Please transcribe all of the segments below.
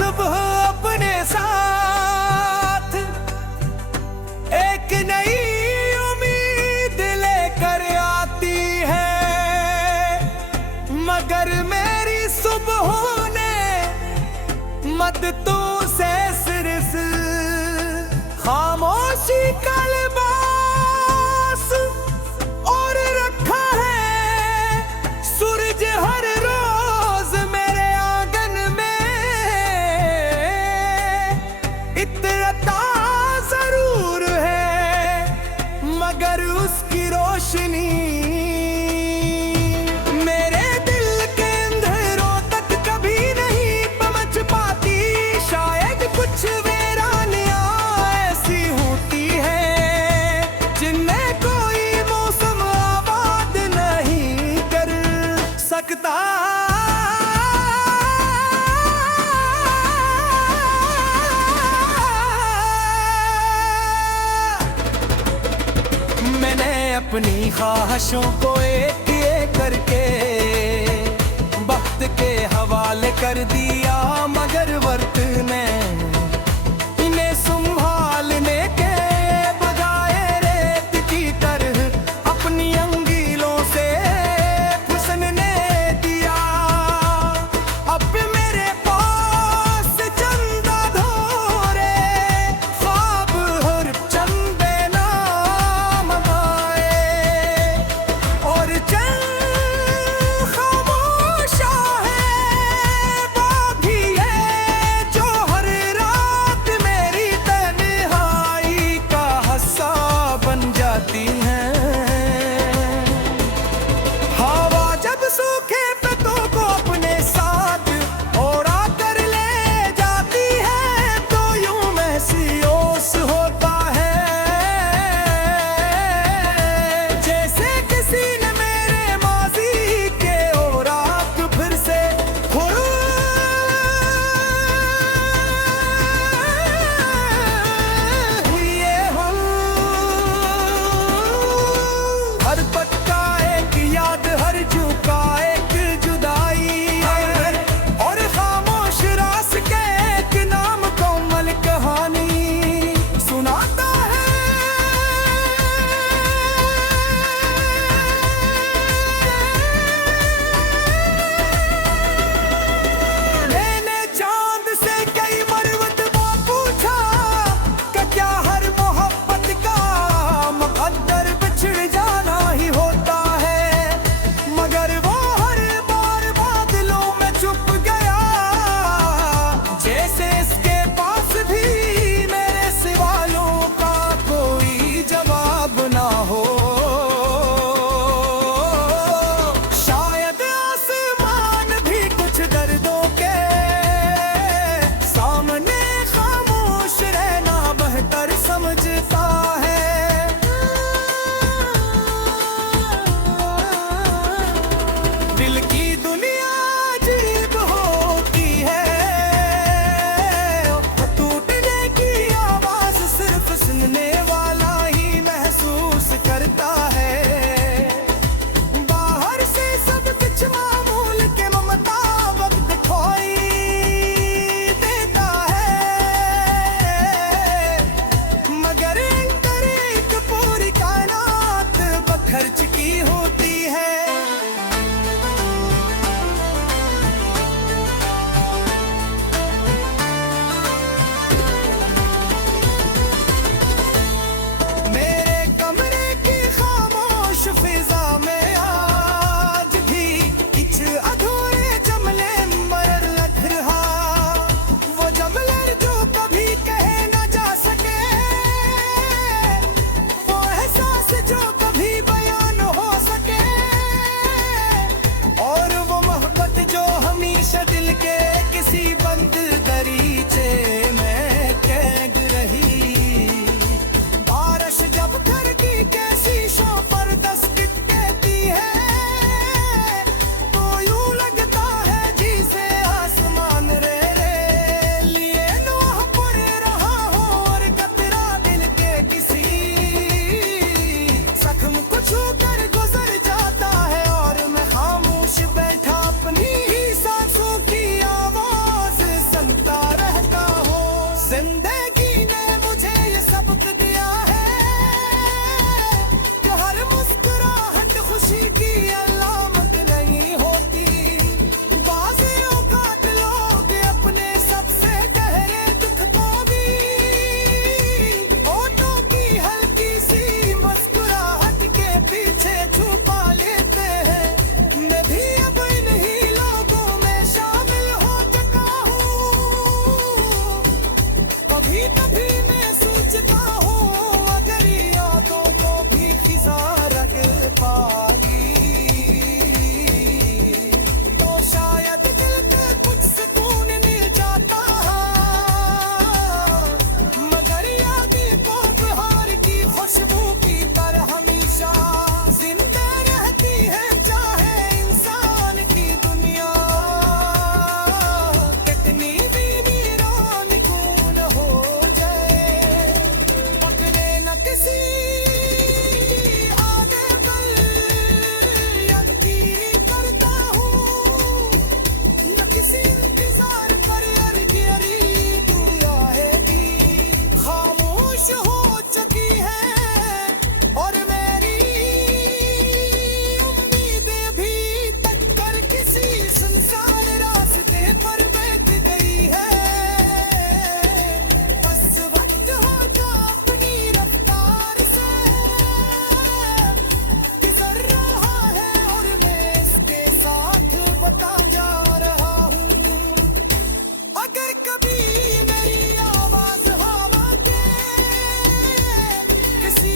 सुबह अपने साथ एक नई उम्मीद लेकर आती है, मगर मेरी सुबहों ने मत तू से सिर्फ खामोशी का लिबास और रखा है। सूरज हर रोज मेरे आंगन में इतरता जरूर है, मगर उसकी रोशनी मेरे दिल के अंधेरों तक कभी नहीं पहुंच पाती। शायद कुछ वीरानियां ऐसी होती है जिनमें कोई मौसम आबाद नहीं कर सकता। मैंने अपनी ख्वाहिशों को एक एक करके वक्त के हवाले कर दिया, मगर वक्त ने इन्हें संभालने के बजाय रेत की तरह अपनी अंगीलों से फिसलने दिया। अब मेरे पास चंदा धोरे ख्वाब हर चंदे नाम आए, और चंद खामोशा है वो भी है जो हर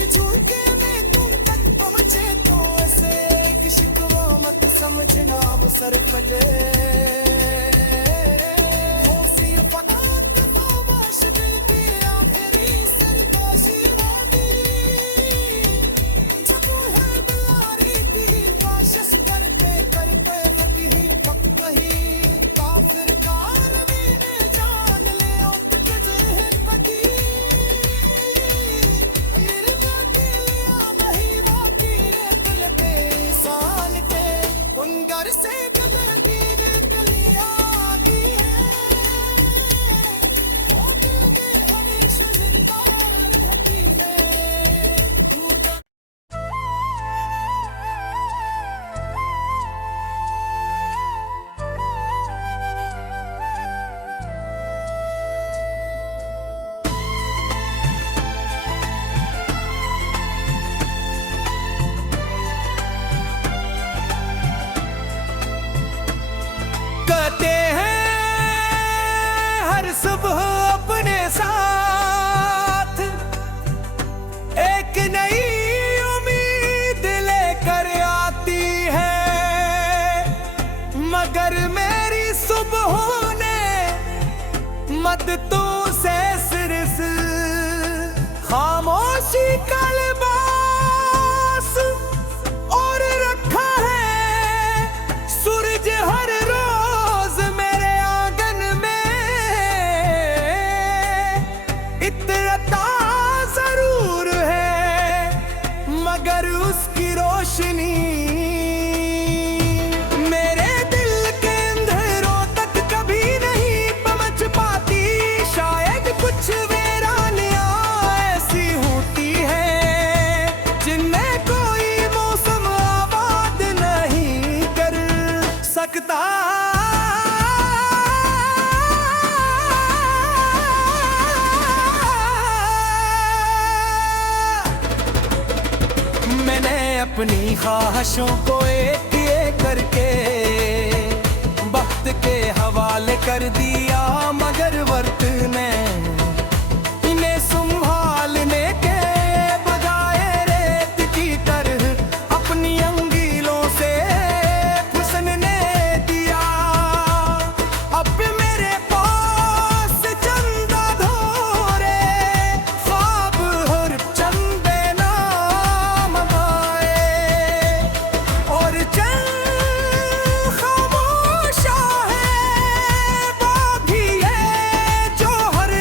झुके में तुम तक पहुंचे तो ऐसे एक शिकवा मत समझना वो सर फटे घर से गदर कलियां आती है वो दिल में हमेशा जिंदा रहती है कहते हैं हर सुबह अपने साथ एक नई उम्मीद लेकर आती है मगर मेरी सुबहों ने मत तू से सिर्फ खामोशी का लिबास और रखा है सूरज हर रोज मेरे आंगन में इतरता जरूर है मगर उसकी रोशनी मेरे दिल के अंधेरों तक कभी नहीं पहुंच पाती शायद कुछ वीरानियां ऐसी होती है जिनमें कोई मौसम आबाद नहीं कर सकता मैंने अपनी ख्वाहिशों को एक एक करके वक्त के हवाले कर दिया मगर वक्त ने इन्हें संभालने के बजाय रेत की तरह अपनी अंगीलों से फिसलने दिया अब मेरे पास चंदा धोरे ख्वाब हर चंदे नाम आए और चंद खामोशा है वो भी है जो हर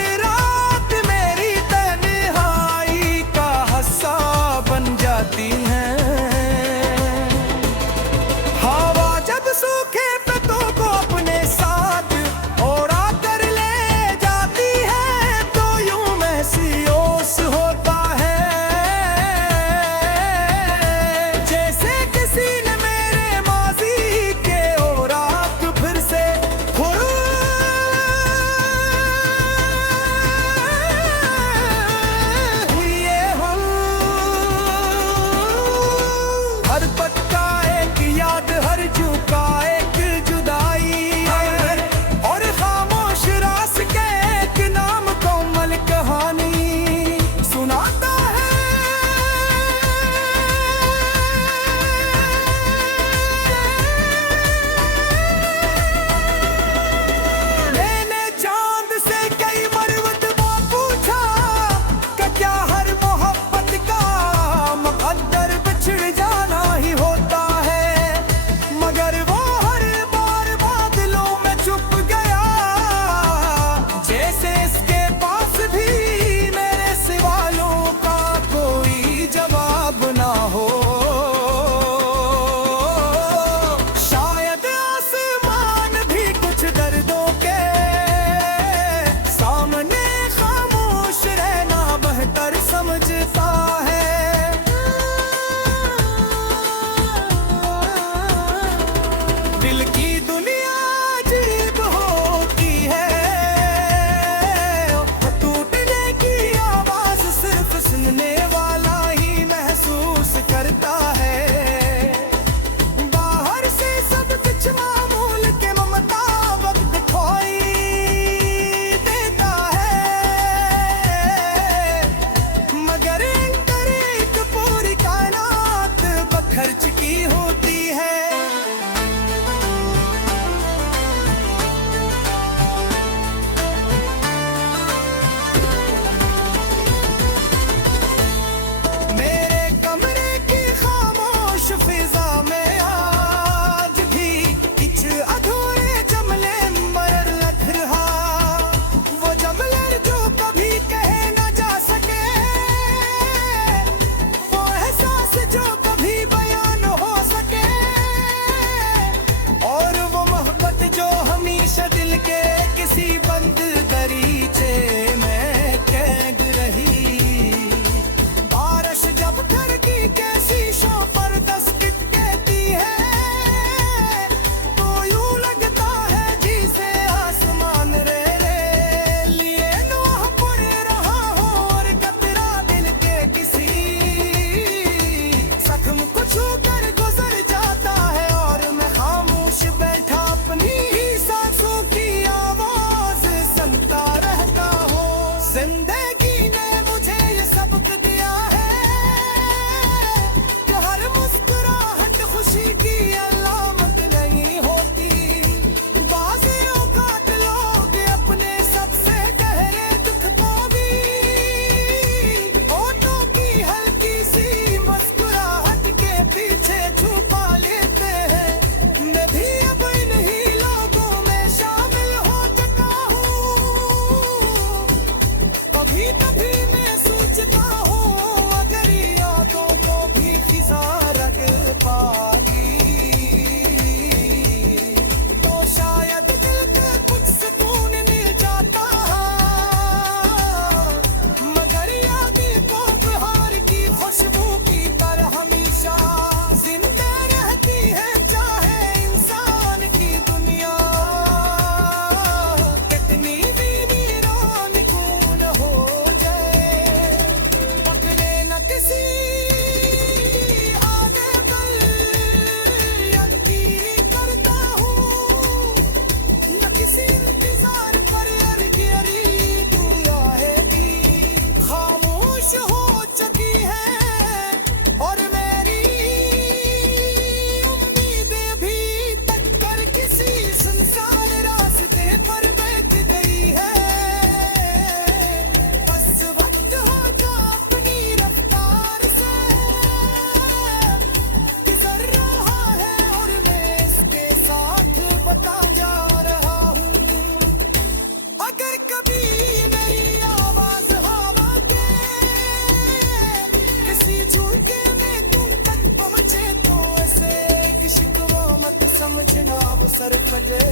झुमके में तुम तक पहुंचे तो ऐसे एक शिकवा मत समझना वो सर पजे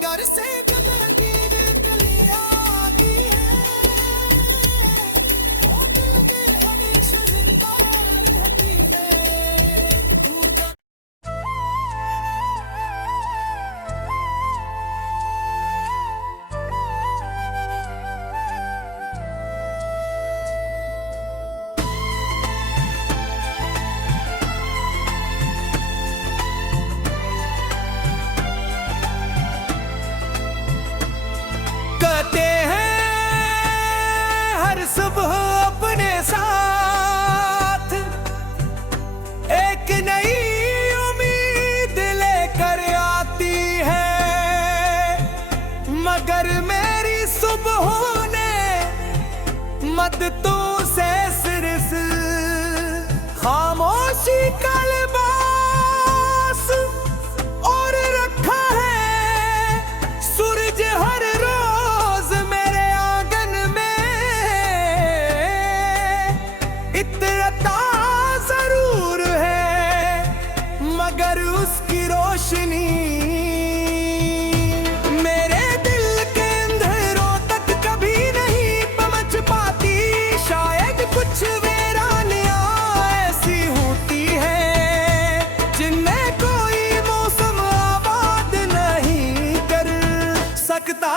घर से कदर की गलियां आती है वो दिल के हमेशा जिंदा रहती है। कहते हैं हर सुबह अपने साथ एक नई उम्मीद लेकर आती है, मगर मेरी सुबहों ने मत तू से सिर्फ खामोशी का लिबास और रखा है सूरज हर रोज मेरे आंगन में इतरता जरूर है, मगर उसकी रोशनी मेरे दिल के अंधेरों तक कभी नहीं पहुंच पाती। शायद कुछ वीरानियां ऐसी होती है जिनमें कोई मौसम आबाद नहीं कर सकता।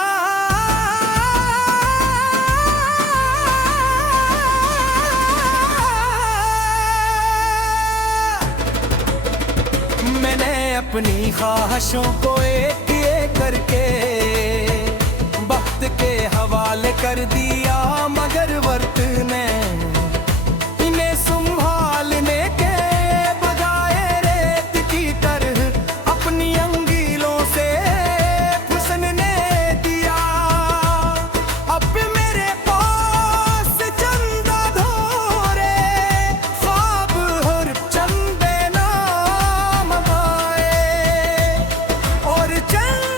मैंने अपनी ख्वाहिशों को एक एक करके वक्त के हवाले कर दिया, मगर वक्त ने इन्हें संभालने के बजाय रेत की तरह अपनी अंगीलों से फिसलने दिया। अब मेरे पास चंदा धोरे ख्वाब हर चंदे नाम आए और चंद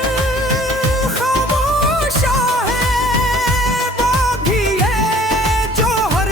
खामोशा है वो भी है जो हर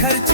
खर्च